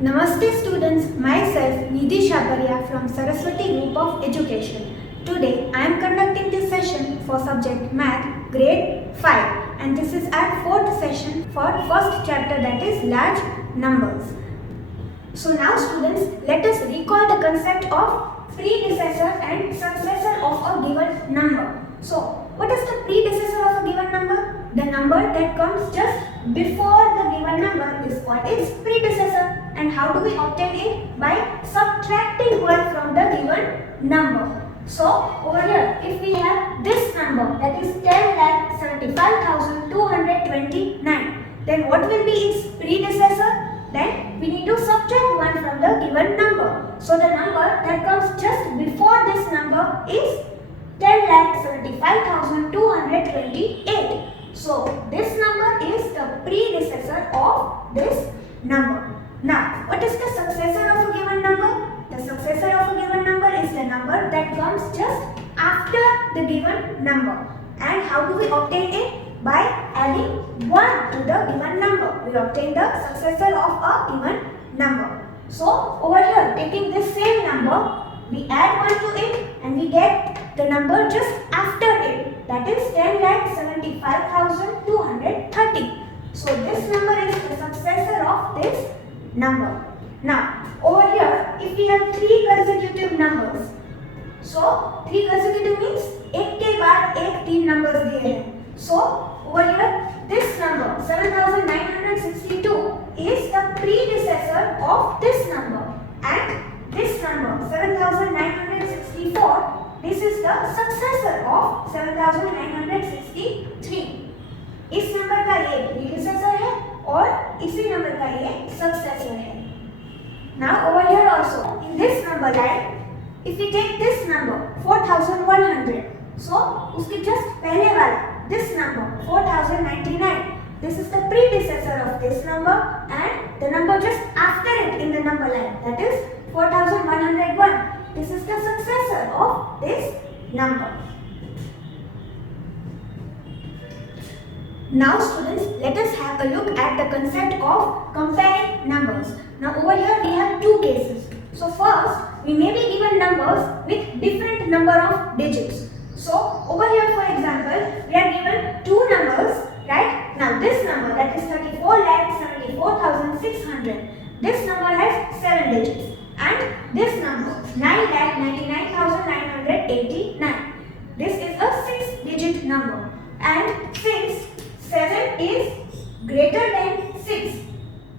Namaste students, myself Nidhi Shaparia from Saraswati Group of Education. Today I am conducting this session for subject Math grade 5 and this is our fourth session for first chapter, that is large numbers. So now students, let us recall the concept of predecessor and successor of a given number. So what is the predecessor of a given number? The number that comes just before the given number is called its predecessor. And how do we obtain it? By subtracting 1 from the given number. So over here, if we have this number, that is 10,75,229, then what will be its predecessor? Then we need to subtract 1 from the given number. So the number that comes just before this number is 10,75,228. So this number is the predecessor of this number. Now, what is the successor of a given number? The successor of a given number is the number that comes just after the given number. And how do we obtain it? By adding 1 to the given number. We obtain the successor of a given number. So, over here, taking this same number, we add 1 to it and we get the number just after it. That is 10,75,230. So, this number is the successor of this number. Now, over here, if we have 3 consecutive numbers, so 3 consecutive means एक के बाद एक 3 numbers दिए हैं. So, over here, this number 7,962 is the predecessor of this number, and this number 7,964, this is the successor of 7,963. इस number का ये predecessor है और इसी नंबर का ये successor है. Now over here also, in this number line, if we take this number 4,100, so उसके just पहले वाला this number 4,099, this is the predecessor of this number, and the number just after it in the number line, that is 4,101, this is the successor of this number. Now students, let us have a look at the concept of comparing numbers. Now over here we have 2 cases. So first, we may be given numbers with different number of digits. So over here, for example, we are given 2 numbers, right? Now this number, that is 34,74,600. This number has 7 digits. And this number, 9,99,989. This is a 6-digit number. And since 7 is greater than 6,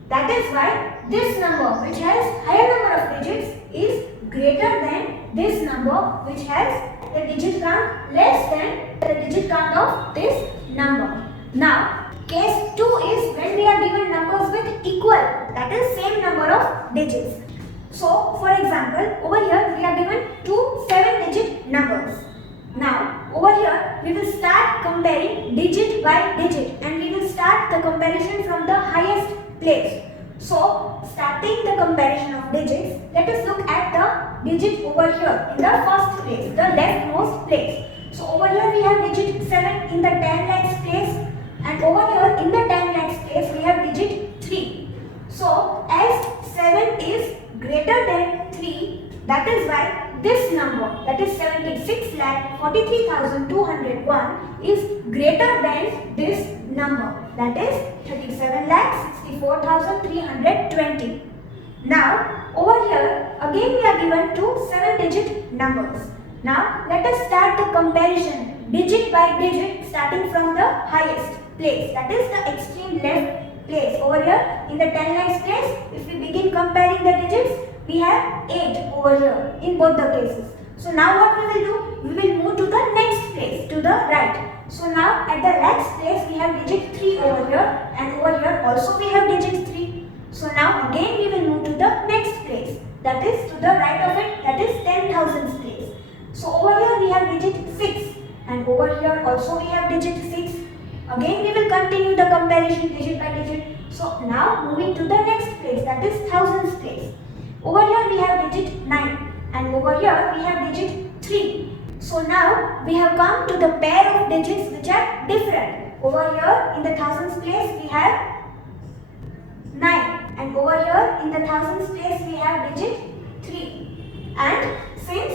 that is why this number, which has higher number of digits, is greater than this number, which has the digit count less than the digit count of this number. Now, case 2 is when we are given numbers with equal, that is same number of digits. So, for example, over here we are given 2 7-digit numbers. Now, over here we will start comparing digit by digit, and we will start the comparison from the highest place. So, starting the comparison of digits, let us look at the digit over here in the first place, the leftmost place. So, over here we have digit 7 in the 10 lakhs place, and over here in the 10 lakhs place we have digit 3. So, as 7 is greater than 3, that is why this number, that is 76,43,201, is greater than this number, that is 37,64,320. Now, over here, again we are given 2 7-digit numbers. Now, let us start the comparison digit by digit starting from the highest place, that is the extreme left place. Over here, in the 10 lakhs place, if we begin comparing the digits, we have 8 over here in both the cases. So now what we will do? We will move to the next place, to the right. So now at the lakhs place we have digit 3 over here, and over here also we have digit 3. So now again we will move to the next place, that is to the right of it, that is 10,000 place. So over here we have digit 6, and over here also we have digit 6. Again we will continue the comparison digit by digit. So now moving to the next place, that is thousands place. Over here we have digit 9, and over here we have digit 3. So now we have come to the pair of digits which are different. Over here in the thousands place we have 9, and and over here in the thousands place we have digit 3. And since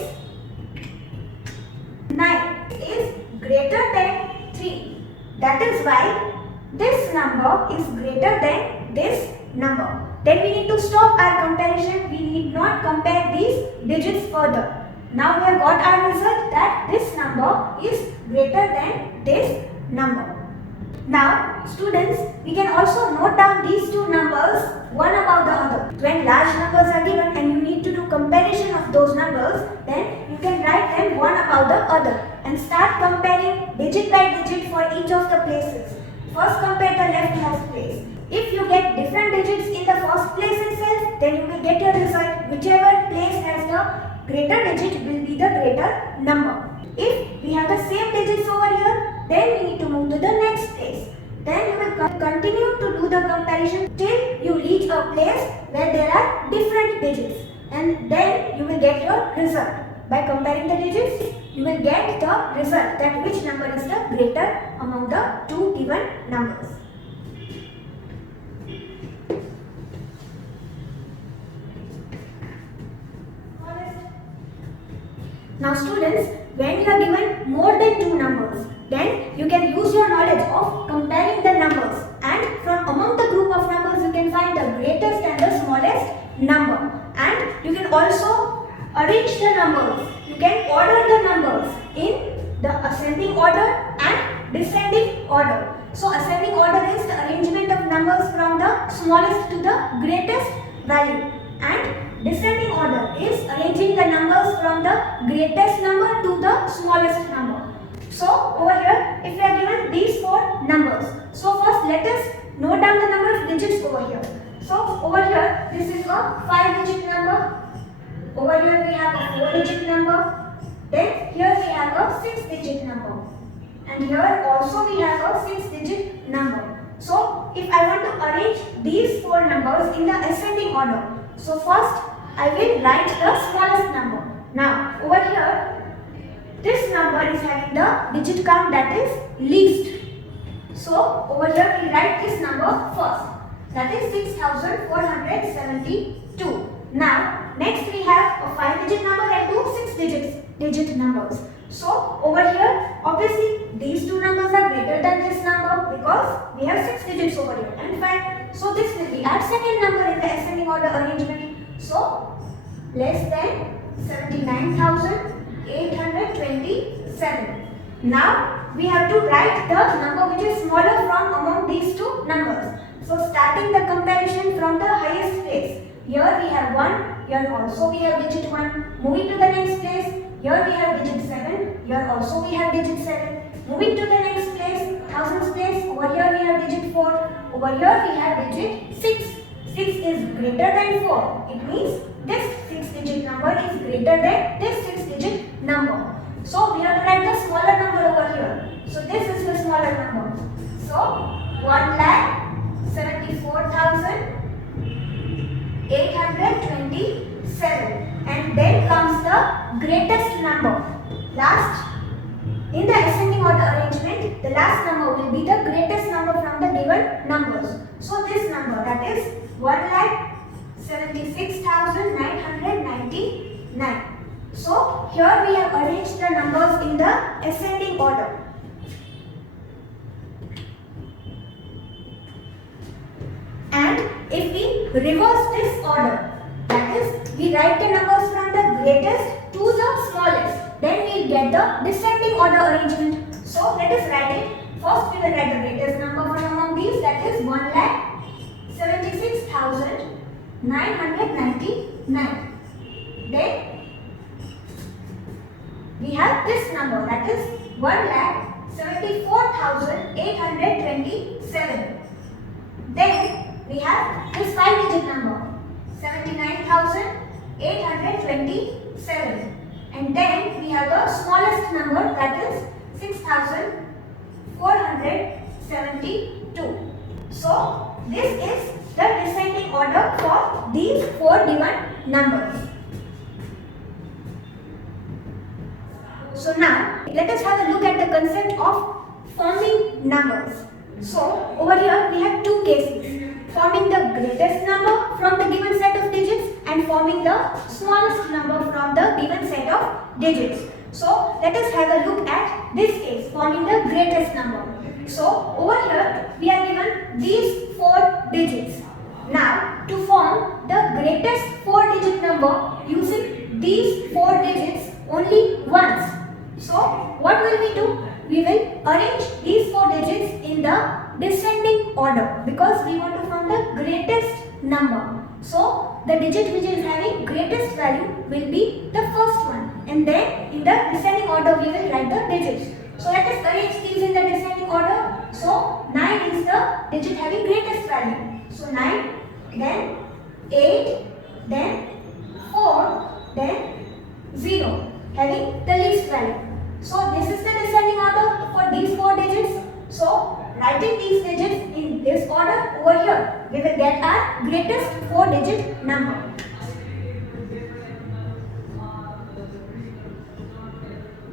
9 is greater than 3, that is why this number is greater than this number. Then we need to stop our comparison. We need not compare these digits further. Now we have got our result that this number is greater than this number. Now students, we can also note down these two numbers one above the other. When large numbers are given and you need to do comparison of those numbers, then you can write them one above the other and start comparing digit by digit for each of the places. First compare the leftmost place. If you get different digits in the first place itself, then you will get your result. Whichever place has the greater digit will be the greater number. If we have the same digits over here, then we need to move to the next place. Then you will continue to do the comparison till you reach a place where there are different digits. And then you will get your result. By comparing the digits, you will get the result that which number is the greater among the two given numbers. Now students, when you are given more than two numbers, then you can use your knowledge of comparing the numbers, and from among the group of numbers you can find the greatest and the smallest number. And you can also arrange the numbers. You can order the numbers in the ascending order and descending order. So ascending order is the arrangement of numbers from the smallest to the greatest value, and descending order is arranging the numbers from the greatest number to the smallest number. So over here, if we are given these four numbers, so first let us note down the number of digits over here. So over here, this is a 5-digit number. Over here we have a 4-digit number. Then here we have a 6-digit number. And here also we have a 6-digit number. So if I want to arrange these four numbers in the ascending order, so first I will write the smallest number. Now over here, this number is having the digit count that is least. So over here we write this number first. That is 6472. Now next we have a 5-digit number and two 6-digit numbers. So over here, obviously these two numbers are greater than this number because we have 6 digits over here and 5. So this will be our second number in the ascending order arrangement. So less than 79,827. Now we have to write the number which is smaller from among these two numbers. So starting the comparison from the highest place. Here we have 1, here also we have digit 1. Moving to the next place, here we have digit 7, here also we have digit 7. Moving to the next place, thousands place, over here we have digit 4, over here we have digit 6. 6 is greater than 4. It means this 6-digit number is greater than this 6-digit number. So we have to write the smaller number over here. So this is the smaller number. So 1,74,827. And then comes the greatest number. Last, in the ascending order arrangement, the last number will be the greatest number from the given numbers. So this number, that is 1,76,999. So here we have arranged the numbers in the ascending order. And if we reverse this order, that is, we write the numbers from the greatest to the smallest, then we get the descending order arrangement. So let us write it. First we will write the greatest number from among these, that is 1,76,999. Then we have this number, that is 1,74,827. Then we have this 5-digit number, 79,827. And then we have the smallest number, that is 6,472. So this is the descending order for these four given numbers. So now let us have a look at the concept of forming numbers. So over here we have two cases. forming the greatest number from the given set of digits and forming the smallest number from the given set of digits. So let us have a look at this case, forming the greatest number. So over here we are given these 4 digits. Now to form the greatest 4-digit number using these 4 digits only once. So what will we do? We will arrange these 4 digits in the descending order because we want to form the greatest number. So the digit which is having greatest value will be the first one, and then in the descending order we will write the digits. So let us arrange these in the descending order. So 9 is the digit having greatest value. So 9, then 8, then 4, then 0 having the least value. So this is the descending order for these 4 digits. So writing these digits in this order over here, we will get our greatest 4-digit number.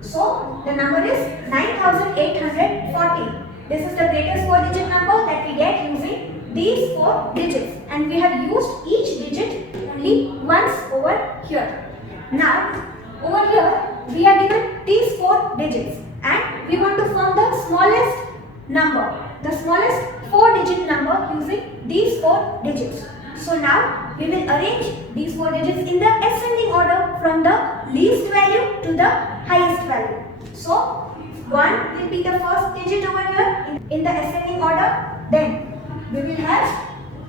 So the number is 9840. This is the greatest 4-digit number that we get using these 4 digits, and we have used each digit only once over here. Now over here we are given these 4 digits and we want to form the smallest number, the smallest 4-digit number using these 4 digits. So now we will arrange these 4 digits in the ascending order from the least value to the highest value. So 1 will be the first digit over here in the ascending order, then we will have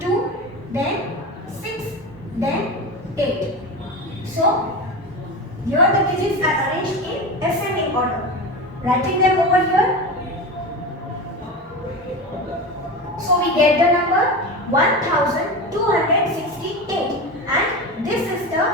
2, then 6, then 8. So here the digits are arranged in ascending order. Writing them over here. So we get the number 1268, and this is the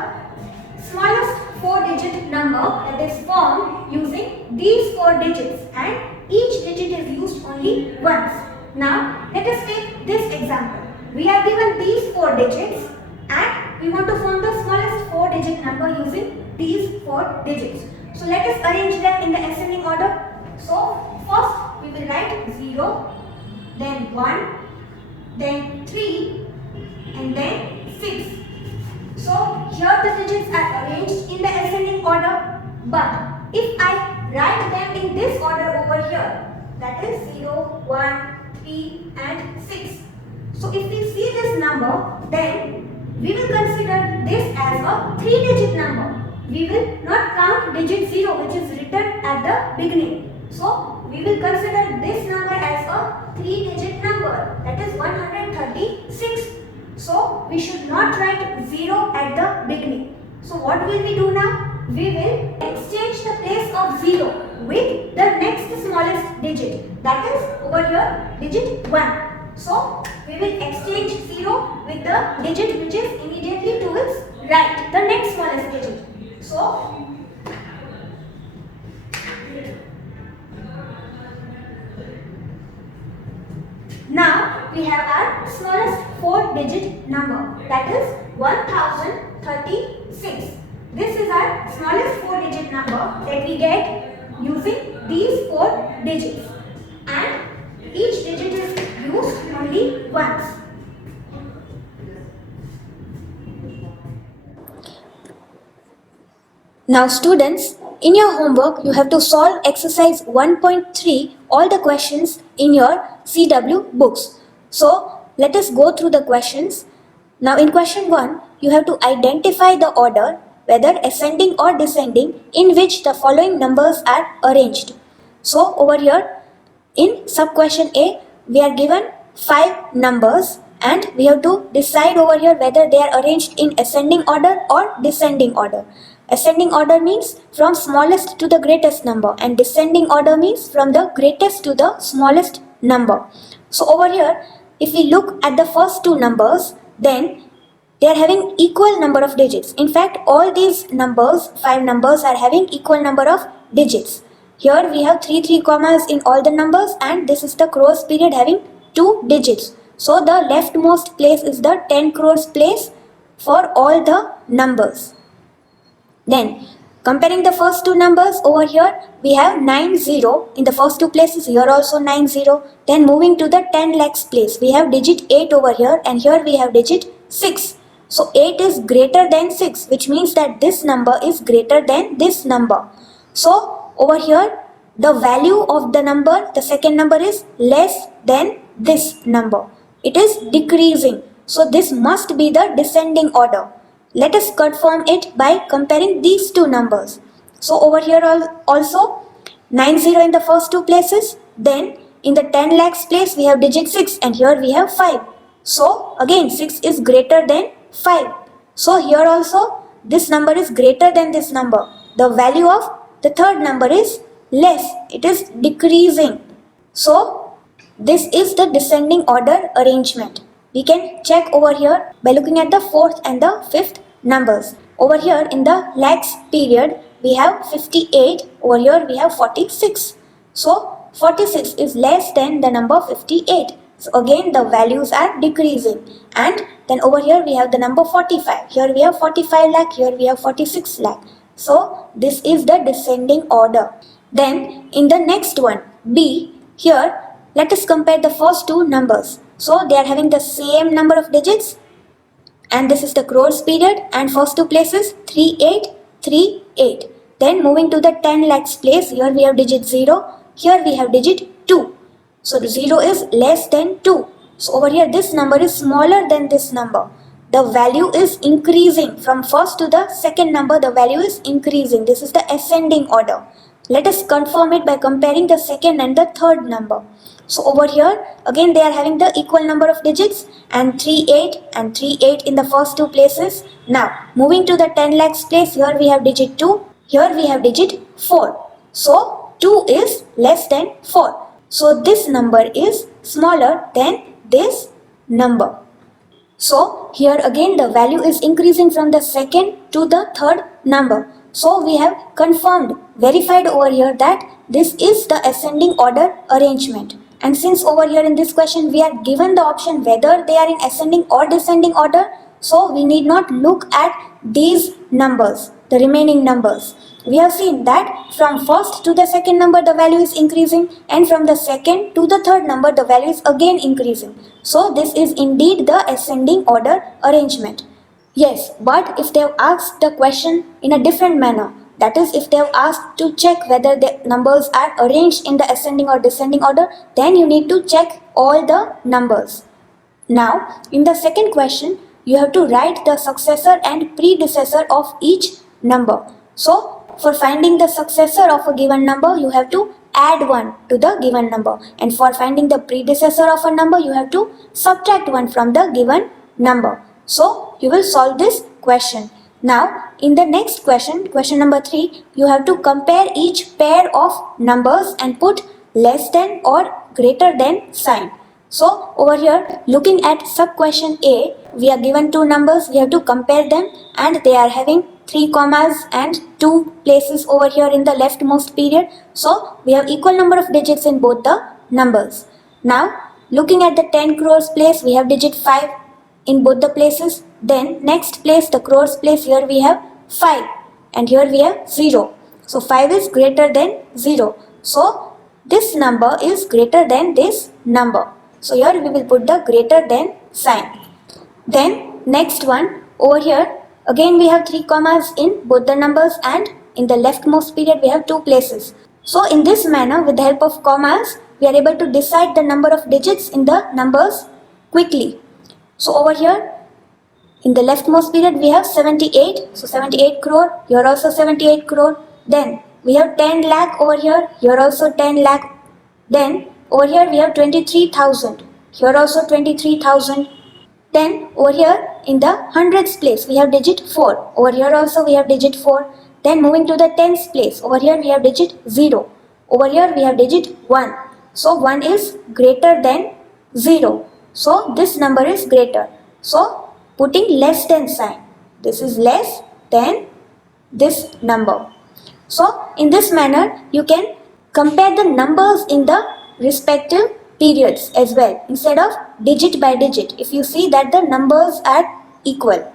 smallest 4-digit number that is formed using these 4 digits, and each digit is used only once. Now let us take this example. We are given these 4 digits and we want to form the smallest 4-digit number using these 4 digits. So let us arrange them in the ascending order. So first we will write 0, then 1, then 3, and then 6. So here the digits are arranged in the ascending order, but if I write them in this order over here, that is 0, 1, 3 and 6. So if we see this number, then we will consider this as a 3-digit number. We will not count digit 0 which is written at the beginning. So we will consider this number as a 3-digit number, that is 136. So we should not write 0 at the beginning. So what will we do now? We will exchange the place of 0 with the next smallest digit, that is over here digit 1. So we will exchange 0 with the digit which is immediately to its right, the next smallest digit. So now we have our smallest 4-digit number, that is 1036. This is our smallest 4-digit number that we get using these 4 digits, and each digit is used only once. Now students, in your homework you have to solve exercise 1.3 all the questions in your CW books. So let us go through the questions. Now in question 1, you have to identify the order, whether ascending or descending, in which the following numbers are arranged. So over here in sub question A, we are given 5 numbers and we have to decide over here whether they are arranged in ascending order or descending order. Ascending order means from smallest to the greatest number, and descending order means from the greatest to the smallest number. So over here, if we look at the first 2 numbers, then they are having equal number of digits. In fact, all these numbers, 5 numbers, are having equal number of digits. Here we have 3 commas in all the numbers, and this is the crores period having 2 digits. So the leftmost place is the 10 crores place for all the numbers. Then Comparing the first two numbers over here, we have 9 0 in the first two places, here also 9 0. Then moving to the 10 lakhs place, we have digit 8 over here and here we have digit 6. So 8 is greater than 6, which means that this number is greater than this number. So over here, the value of the number, the second number is less than this number. It is decreasing. So this must be the descending order. Let us confirm it by comparing these two numbers. So over here also 9 0 in the first two places. Then in the 10 lakhs place we have digit 6 and here we have 5. So again 6 is greater than 5. So here also this number is greater than this number. The value of the third number is less. It is decreasing. So this is the descending order arrangement. We can check over here by looking at the fourth and the fifth numbers. Over here in the lakhs period we have 58, over here we have 46. So 46 is less than the number 58. So again the values are decreasing. And then over here we have the number 45. Here we have 45 lakh, here we have 46 lakh. So this is the descending order. Then in the next one, B, here let us compare the first two numbers. So they are having the same number of digits and this is the crores period and first two places 3838. Then moving to the 10 lakhs place, here we have digit 0, here we have digit 2. So the 0 is less than 2. So over here this number is smaller than this number. The value is increasing from first to the second number, the value is increasing. This is the ascending order. Let us confirm it by comparing the second and the third number. So over here again they are having the equal number of digits and 38 and 38 in the first two places. Now moving to the 10 lakhs place, here we have digit 2, here we have digit 4. So 2 is less than 4. So this number is smaller than this number. So here again the value is increasing from the second to the third number. So we have confirmed, verified over here that this is the ascending order arrangement. And since over here in this question we are given the option whether they are in ascending or descending order, so we need not look at these numbers, the remaining numbers. We have seen that from first to the second number the value is increasing and from the second to the third number the value is again increasing. So this is indeed the ascending order arrangement. Yes, but if they have asked the question in a different manner, that is if they have asked to check whether the numbers are arranged in the ascending or descending order, then you need to check all the numbers. Now in the second question you have to write the successor and predecessor of each number. So for finding the successor of a given number, you have to add 1 to the given number. And for finding the predecessor of a number, you have to subtract 1 from the given number. So you will solve this question. Now in the next question, question number 3, you have to compare each pair of numbers and put less than or greater than sign. So over here looking at sub question A, we are given two numbers, we have to compare them and they are having 3 commas and 2 places over here in the leftmost period. So we have equal number of digits in both the numbers. Now looking at the 10 crores place, we have digit 5 in both the places. Then next place, the crores place, here we have 5 and here we have 0. So 5 is greater than 0. So this number is greater than this number. So here we will put the greater than sign. Then next one over here, again we have 3 commas in both the numbers and in the leftmost period we have 2 places. So in this manner, with the help of commas, we are able to decide the number of digits in the numbers quickly. So over here in the leftmost period we have 78. So 78 crore, here also 78 crore. Then we have 10 lakh over here also 10 lakh. Then over here we have 23,000, here also 23,000. Then over here in the hundreds place we have digit 4, over here also we have digit 4. Then moving to the tens place, over here we have digit 0, over here we have digit 1. So 1 is greater than 0. So this number is greater. So putting less than sign, this is less than this number. So in this manner you can compare the numbers in the respective periods as well instead of digit by digit. If you see that the numbers are equal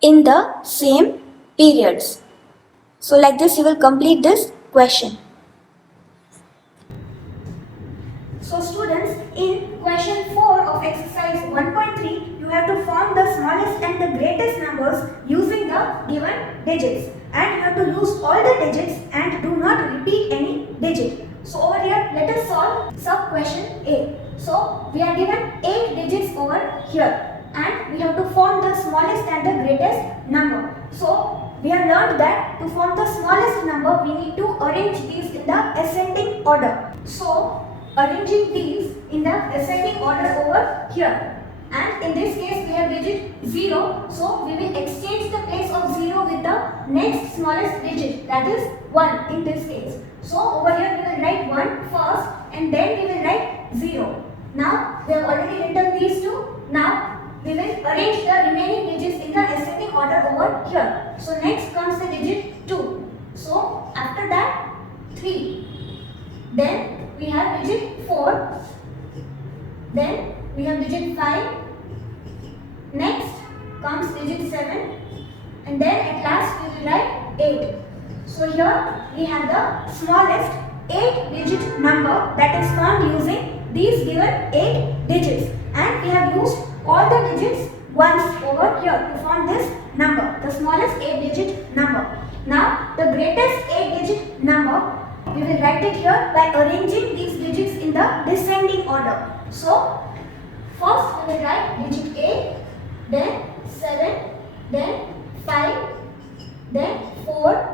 in the same periods. So like this you will complete this question. So students, in question 4 of exercise 1.3, you have to form the smallest and the greatest numbers using the given digits. And you have to use all the digits and do not repeat any digit. So over here, let us solve sub question A. So we are given 8 digits over here. And we have to form the smallest and the greatest number. So we have learned that to form the smallest number, we need to arrange these in the ascending order. So arranging these in the ascending order over here, and in this case we have digit 0, so we will exchange the place of 0 with the next smallest digit, that is 1 in this case. So over here we will write 1 first and then we will write 0. Now we have already written these two. Now we will arrange the remaining digits in the ascending order over here. So next comes the digit 2. So after that 3. Then we have digit 4, then we have digit 5, next comes digit 7, and then at last we will write 8. So here we have the smallest 8-digit number that is found using these given 8 digits, and we have used all the digits once over here to form this number, the smallest 8-digit number. Now the greatest 8-digit number, we will write it here by arranging these digits in the descending order. So, first we will write digit 8, then 7, then 5, then 4,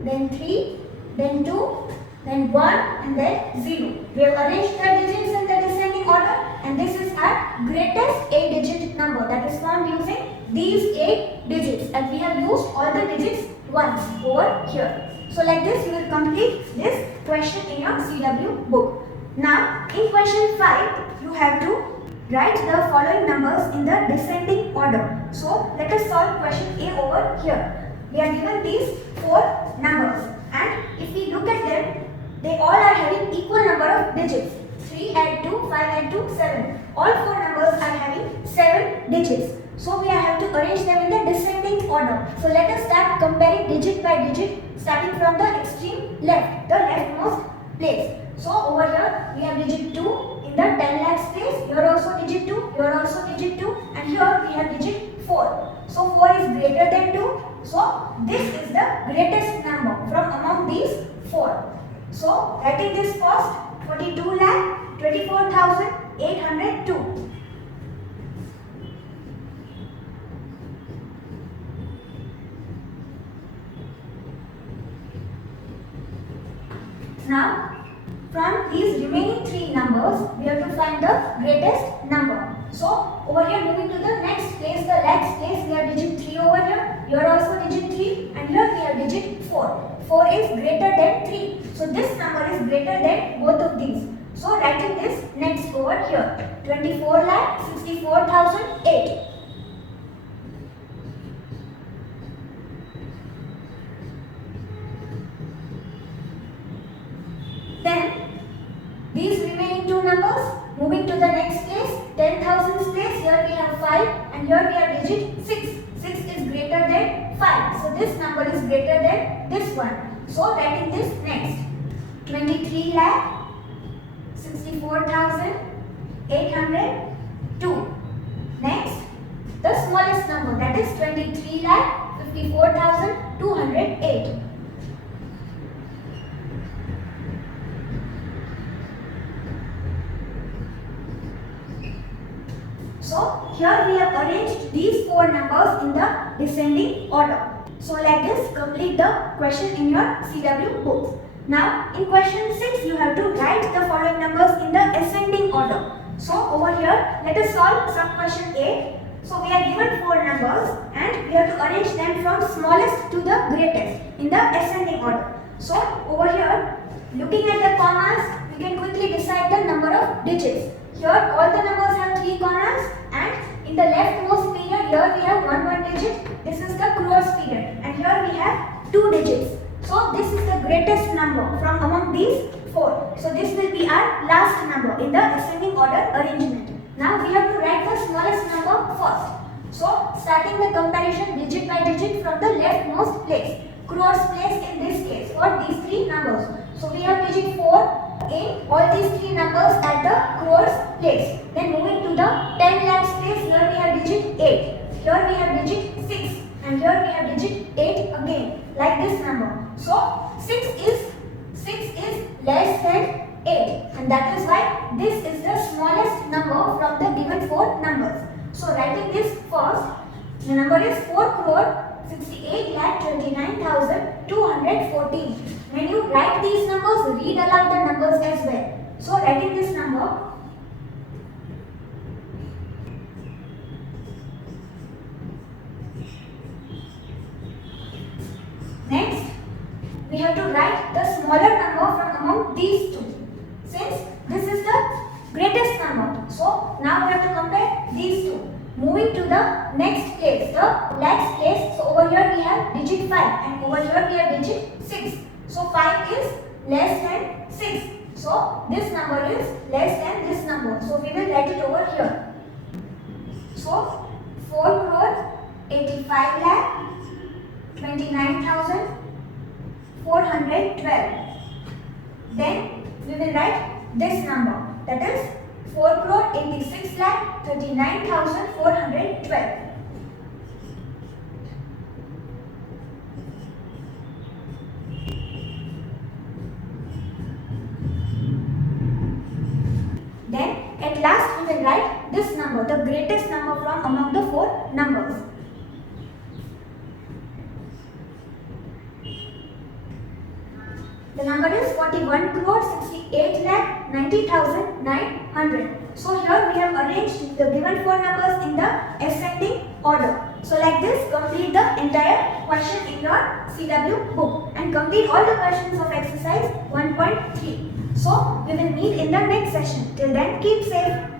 then 3, then 2, then 1 and then 0. We have arranged the digits in the descending order, and this is our greatest 8-digit number that is found using these 8 digits, and we have used all the digits once over here. So like this you will complete this question in your CW book. Now in question 5 you have to write the following numbers in the descending order. So let us solve question A over here. We are given these 4 numbers, and if we look at them, they all are having equal number of digits. 3 and 2, 5 and 2, 7. All 4 numbers are having 7 digits. So we have to arrange them in the descending order. So let us start comparing digit by digit, starting from the extreme left, the leftmost place. So over here we have digit 2 in the 10 lakhs place. Here also digit 2, here also digit 2, and here we have digit 4. So 4 is greater than 2. So this is the greatest number from among these 4. So writing this first, 42 lakh 24,802. Now, from these remaining 3 numbers, we have to find the greatest number. So, over here moving to the next place, the lakhs place, we have digit 3 over here. Here also digit 3, and here we have digit 4. 4 is greater than 3. So, this number is greater than both of these. So, writing this next over here, 24 lakh 64,008. Then, these remaining 2 numbers, moving to the next place, 10,000 place, here we have 5 and here we have digit 6. 6 is greater than 5. So, this number is greater than this one. So, writing this next, 23 lakh 64,802. Next, the smallest number, that is 23 lakh 54,208. So, here we have arranged these 4 numbers in the descending order. So, like this, complete the question in your CW books. Now, in question 6, you have to write the following numbers in the ascending order. So, over here, let us solve sub question A. So, we are given 4 numbers and we have to arrange them from smallest to the greatest in the ascending order. So, over here, looking at the commas, we can quickly decide the number of digits. Here, all the numbers have 3 commas, and in the leftmost period, here we have one digit. This is the crores period, and here we have 2 digits. So this is the greatest number from among these 4. So this will be our last number in the ascending order arrangement. Now we have to write the smallest number first. So starting the comparison digit by digit from the leftmost place. crores place in this case for these three numbers. So we have digit 4 in all these three numbers at the crores place. Then moving to the 10 lakhs place, here we have digit 8, here we have digit 6, and here we have digit 8 again, like this number. So 6 is less than 8, and that is why this is the smallest number from the given four numbers. So writing this first, the number is 4,68,29,214. When you write these numbers, read aloud the numbers as well. So writing this number, next we have to write the smaller number from among these two. Since this is the greatest number, so now we have to compare these two. Moving to the next place, the lakhs place. So over here we have digit 5 and over here we have digit 6. So 5 is less than 6. So this number is less than this number. So we will write it over here. So 4,85,29,412. Then we will write this number, that is 4,86,39,412. Then at last we will write this number, the greatest number from among the four numbers. The number is 41,68,90,900. So here we have arranged the given four numbers in the ascending order. So like this, complete the entire question in your CW book and complete all the questions of exercise 1.3. So we will meet in the next session. Till then, keep safe.